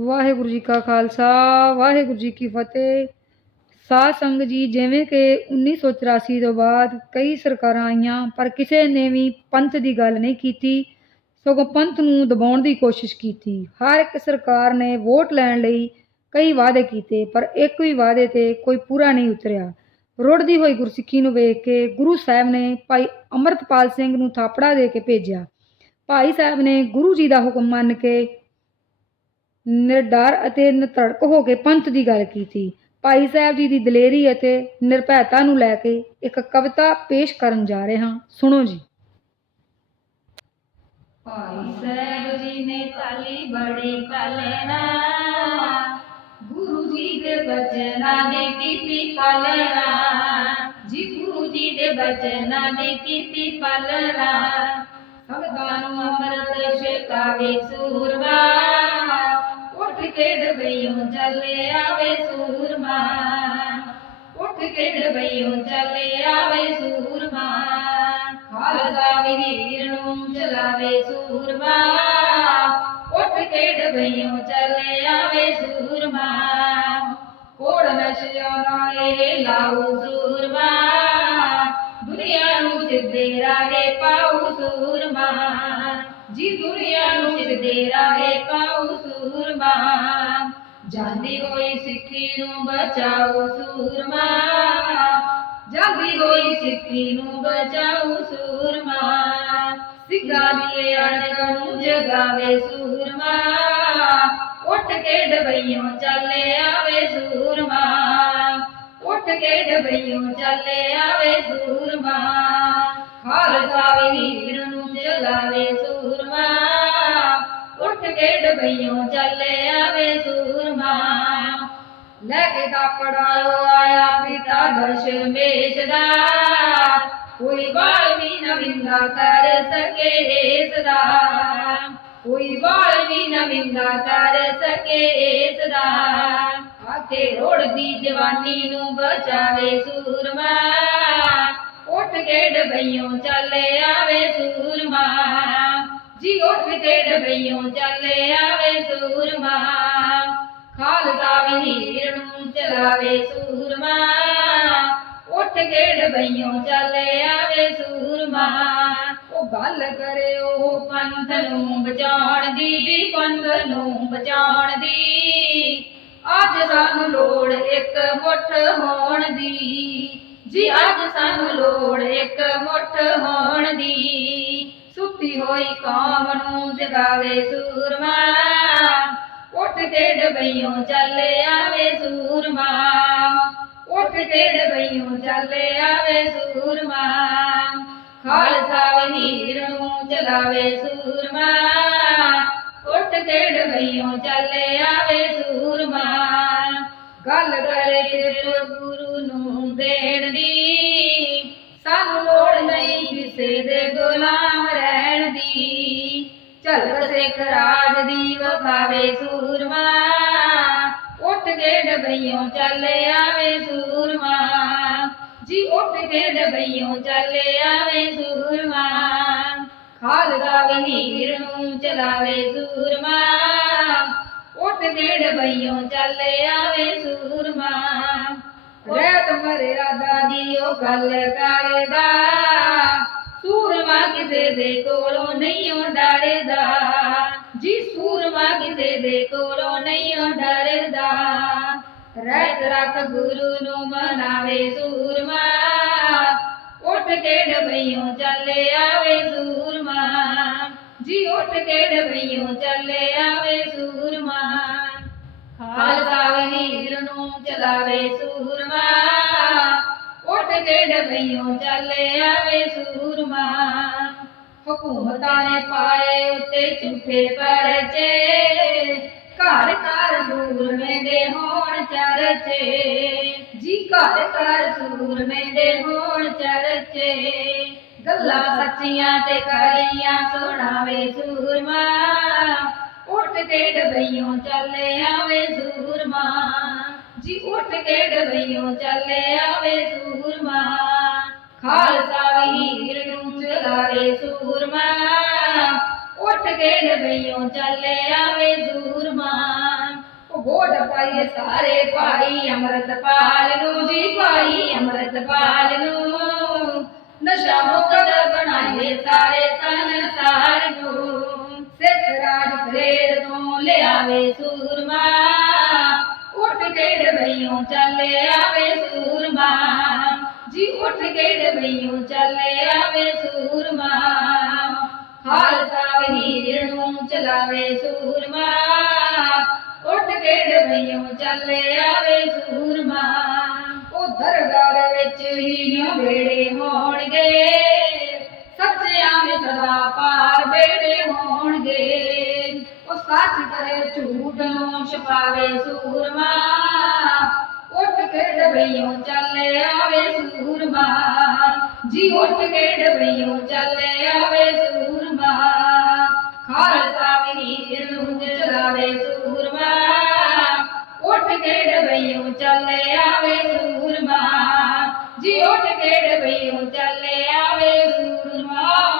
ਵਾਹਿਗੁਰੂ ਜੀ ਕਾ ਖਾਲਸਾ, ਵਾਹਿਗੁਰੂ ਜੀ ਕੀ ਫਤਿਹ। ਸਾਧ ਸੰਗ ਜੀ, ਜਿਵੇਂ ਕਿ 1984 ਤੋਂ ਬਾਅਦ ਕਈ ਸਰਕਾਰਾਂ ਆਈਆਂ, ਪਰ ਕਿਸੇ ਨੇ ਵੀ ਪੰਥ ਦੀ ਗੱਲ ਨਹੀਂ ਕੀਤੀ। ਸਗੋਂ ਪੰਥ ਨੂੰ ਦਬਾਉਣ ਦੀ ਕੋਸ਼ਿਸ਼ ਕੀਤੀ। ਹਰ ਇੱਕ ਸਰਕਾਰ ਨੇ ਵੋਟ ਲੈਣ ਲਈ ਕਈ ਵਾਅਦੇ ਕੀਤੇ, ਪਰ ਇੱਕ ਵੀ ਵਾਅਦੇ ਤੇ ਕੋਈ ਪੂਰਾ ਨਹੀਂ ਉਤਰਿਆ। ਰੁੜਦੀ ਹੋਈ ਗੁਰਸਿੱਖੀ ਨੂੰ ਵੇਖ ਕੇ ਗੁਰੂ ਸਾਹਿਬ ਨੇ ਭਾਈ ਅੰਮ੍ਰਿਤਪਾਲ ਸਿੰਘ ਨੂੰ ਥਾਪੜਾ ਦੇ ਕੇ ਭੇਜਿਆ। ਭਾਈ ਸਾਹਿਬ ਨੇ ਗੁਰੂ ਜੀ ਦਾ ਹੁਕਮ ਮੰਨ ਕੇ ਨਿਰਡਰ ਅਤੇ ਨਿਤੜਕ ਹੋ ਕੇ ਪੰਥ ਦੀ ਗੱਲ ਕੀਤੀ। ਭਾਈ ਸਾਹਿਬ ਜੀ ਦੀ ਦਲੇਰੀ ਅਤੇ ਨਿਰਭੈਤਾ ਨੂੰ ਲੈ ਕੇ ਇੱਕ ਕਵਿਤਾ ਪੇਸ਼ ਕਰਨ ਜਾ ਰਹੇ ਹਾਂ। ਸੁਣੋ ਜੀ। ਭਾਈ ਸਾਹਿਬ ਜੀ ਨੇ ਕਾਲੀ ਬੜੀ ਪਾਲਣਾ ਗੁਰੂ ਜੀ ਦੇ ਬਚਨਾਂ ਦੀ ਕੀਤੀ ਪਾਲਣਾ। ਜੀ ਗੁਰੂ ਜੀ ਦੇ ਬਚਨਾਂ ਦੀ ਕੀਤੀ ਪਾਲਣਾ। ਭਗਤਾਂ ਨੂੰ ਅੰਮ੍ਰਿਤ ਛਕਾਵੇ ਸੂਰਮਾ ਕੇ ਡਬਈਓਂ ਚੱਲੇ ਆਵੇ ਸੂਰਮਾ ਉੱਠ ਕੇ ਡਬਈਓਂ ਚੱਲੇ ਆਵੇ ਸੂਰਮਾ ਖਾਲਸਾ ਵੀਰ ਨੂੰ ਚਲਾਵੇ ਸੂਰਮਾ ਉੱਠ ਕੇ ਡਬਈਓਂ ਚੱਲੇ ਆਵੇ ਸੂਰਮਾ ਕੋੜ ਨਸ਼ਿਆਂ ਨਾਲੇ ਲਾਉ ਸੂਰਮਾ ਦੁਨੀਆ ਨੂੰ ਸਿੱਧੇ ਰਾਹੇ ਪਾਉ ਸੂਰਮਾ ਨੂੰ ਸਿੱਧੇ ਰਾਹੇ ਪਾਉ ਸੂਰਮਾ। ਜਾਂਦੀ ਹੋਈ ਸਿੱਖੀ ਨੂੰ ਬਚਾਓ ਸੂਰਮਾ। ਜਾਂਦੀ ਹੋਈ ਸਿੱਖੀ ਨੂੰ ਬਚਾਓ ਸੂਰਮਾ। ਸਿੱਖਾਂ ਦੀ ਅਣਖ ਨੂੰ ਜਗਾਵੇ ਸੂਰਮਾ। ਉੱਠ ਕੇ ਡਬਈਓਂ ਚੱਲੇ ਆਵੇ ਸੂਰਮਾ। ਉੱਠ ਕੇ ਡਬਈਓਂ ਚੱਲੇ ਆਵੇ ਸੂਰਮਾ। ਖਾਲਸਾ ਵੀਰ ਨੂੰ ਚਲਾਵੇ ਸੂਰਮਾ, ਉੱਠ ਕੇ ਡਬਈਓਂ ਚੱਲੇ ਆਵੇ ਸੂਰਮਾ। ਲੈ ਕੇ ਕਾਪੜਾ ਆਇਆ ਪਿਤਾ ਦਸ਼ਮੇਸ਼ ਦਾ, ਕੋਈ ਬਾਲ ਵੀ ਨ ਕਰ ਸਕੇ ਇਸ ਦਾ। ਕੋਈ ਬਾਲ ਵੀ ਨ ਕਰ ਸਕੇ ਇਸ ਦਾ ਆਕੇ ਰੋੜਦੀ ਜਵਾਨੀ ਨੂੰ ਬਚਾਵੇ ਸੂਰਮਾ। ਉੱਠ ਕੇ ਡਬਈਓਂ ਆਵੇ ਸੂਰਮਾ। ਜੀ ਉੱਠ ਕੇ ਡਬਈਓਂ ਚੱਲੇ ਆਵੇ ਸੂਰਮਾ। ਖਾਲਸਾ ਵੀਰ ਨੂੰ ਚਲਾਵੇ ਸੂਰਮਾ। ਉੱਠ ਕੇ ਡਬਈਓਂ ਚੱਲੇ ਆਵੇ ਸੂਰਮਾ। ਉਹ ਗੱਲ ਕਰੇ ਉਹ ਪੰਥ ਨੂੰ ਬਚਾਉਣ ਦੀ ਜੀ ਪੰਥ ਨੂੰ ਬਚਾਉਣ ਦੀ। ਅੱਜ ਸਾਨੂੰ ਲੋੜ ਇੱਕ ਮੁੱਠ ਹੋਣ ਦੀ। ਜੀ ਅੱਜ ਸਾਨੂੰ ਲੋੜ ਇੱਕ ਮੁੱਠ ਹੋਣ ਦੀ। ਸੁੱਤੀ ਹੋਈ ਕੌਮ ਨੂੰ ਜਗਾਵੇ ਸੂਰਮਾ। ਉੱਠ ਕੇ ਡਬਈਓਂ ਚੱਲ ਆਵੇ ਸੂਰਮਾ। ਉੱਠ ਕੇ ਡਬਈਓਂ ਚੱਲੇ ਆਵੇ ਸੂਰਮਾ। ਖਾਲਸਾ ਵੀਰ ਨੂੰ ਚਲਾਵੇ ਸੂਰਮਾ। ਉੱਠ ਕੇ ਡਬਈਓਂ ਚੱਲ ਆਵੇ ਸੂਰਮਾ। ਗੱਲ ਕਰੇ ਸਿਰ ਗੁਰੂ ਦੇਣ ਦੀ। ਸਾਨੂੰ ਲੋੜ ਨਹੀਂ ਕਿਸੇ ਦੇ ਗੁਲਾਮ ਰਹਿਣ ਦੀ। ਝਲਕ ਸਿੱਖ ਰਾਜ ਦੀ ਵਖਾਵੇ ਸੂਰਮਾ। ਉੱਠ ਕੇ ਡਬਈਓ ਚੱਲ ਆਵੇ ਸੂਰਮਾ। ਜੀ ਉੱਠ ਕੇ ਡਬਈਓ ਚੱਲੇ ਆਵੇ ਸੂਰਮਾ। ਖਾਲਸਾ ਵੀਰ ਨੂੰ ਚਲਾਵੇ ਸੂਰਮਾ। ਉੱਠ ਕੇ ਡਬਈਓ ਚੱਲ ਆਵੇ ਸੂਰਮਾ। ਰਹਿਤ ਮਰਿਆਦਾ ਦੀ ਉਹ ਗੱਲ ਕਰਦਾ। ਸੂਰਮਾ ਕਿਸੇ ਦੇ ਕੋਲੋਂ ਨਹੀਂ ਉਹ ਡਰਦਾ। ਜੀ, ਸੂਰਮਾ ਕਿਸੇ ਦੇ ਕੋਲੋਂ ਨਹੀਂ ਉਹ ਡਰਦਾ। ਰਹਿਤ ਰੱਖ ਗੁਰੂ ਨੂੰ ਮਨਾਵੇ ਸੂਰਮਾ। ਉੱਠ ਕੇ ਡਬਈਓਂ ਚੱਲੇ ਆਵੇ ਸੂਰਮਾ। ਜੀ, ਉੱਠ ਕੇ ਡਬਈਓਂ ਚੱਲੇ ਆਵੇ ਸੂਰਮਾ। ਖਾਲਸਾ ਵੀਰ ਨੂੰ ਚਲਾਵੇ ਸੂਰਮਾ, ਉੱਠ ਕੇ ਡਬਈਓਂ ਚੱਲੇ ਆਵੇ ਸੂਰਮਾ। ਹਕੂਮਤਾਂ ਨੇ ਪਾਏ ਉੱਤੇ ਝੂਠੇ ਪਰਚੇ, ਘਰ ਘਰ ਸੂਰਮੇ ਦੇ ਹੋਣ ਚਰਚੇ। ਜੀ ਘਰ ਘਰ ਸੂਰਮੇ ਦੇ ਹੋਣ ਚਰਚੇ, ਗੱਲਾਂ ਸੱਚੀਆਂ ਤੇ ਖਰੀਆਂ ਸੁਣਾਵੇ ਸੂਰਮਾ। ਉੱਠ ਕੇ ਡਬਈਓਂ ਚੱਲੇ ਆਵੇ ਸੂਰਮਾ ਜੀ ਉੱਠ ਕੇ ਡਬਈਓਂ ਚੱਲੇ ਆਵੇ ਸੂਰਮਾ ਖਾਲਸਾ ਵੀਰ ਨੂੰ ਚਲਾਵੇ ਸੂਰਮਾ ਉੱਠ ਕੇ ਡਬਈਓਂ ਚੱਲੇ ਆਵੇ ਸੂਰਮਾ ਪਾਈਏ ਸਾਰੇ ਭਾਈ ਅੰਮ੍ਰਿਤਪਾਲ ਨੂੰ, ਜੀ ਭਾਈ ਅੰਮ੍ਰਿਤਪਾਲ ਨੂੰ। ਨਸ਼ਾ ਮੁਕਤ ਬਣਾਈਏ ਸਾਰੇ ਸੰਸਾਰ ਫੇਰ ਤੋਂ ਲਿਆਵੇ ਸੂਰਮਾ, ਉੱਠ ਕੇ ਡਬਈਓਂ ਚੱਲੇ ਆਵੇ ਸੂਰਮਾ। ਜੀ ਉੱਠ ਕੇ ਡਬਈਓਂ ਚੱਲੇ ਆਵੇ ਸੂਰਮਾ। ਖਾਲਸਾ ਵੀਰ ਨੂੰ ਚਲਾਵੇ ਸੂਰਮਾ। ਉੱਠ ਕੇ ਡਬਈਓਂ ਚੱਲ ਆਵੇ ਸੂਰਮਾ। ਉਹ ਦਰਗਾਹ ਵਿੱਚ ਹੀ ਬੇੜੇ ਹੋਣਗੇ। ਸੱਚਿਆਂ ਦੇ ਸਦਾ ਪਾਰ ਬੇੜੇ ਹੋਣਗੇ। ਉਹ ਕਰੇ ਝੂਠ ਨੂੰ ਛਪਾਵੇ ਸੂਰਮਾ। ਉੱਠ ਕੇ ਡਬਈਓਂ ਚੱਲੇ ਆਵੇ ਸੂਰਮਾ। ਜੀ ਉੱਠ ਕੇ ਡਬਈਓਂ ਚੱਲੇ ਆਵੇ ਸੂਰਮਾ। ਖਾਲਸਾ ਵੀਰ ਨੂੰ ਚਲਾਵੇ ਸੂਰਮਾ। ਉੱਠ ਕੇ ਡਬਈਓਂ ਚੱਲੇ ਆਵੇ ਸੂਰਮਾ। ਜੀ ਉੱਠ ਕੇ ਡਬਈਓਂ ਚੱਲੇ ਆਵੇ ਸੂਰਮਾ।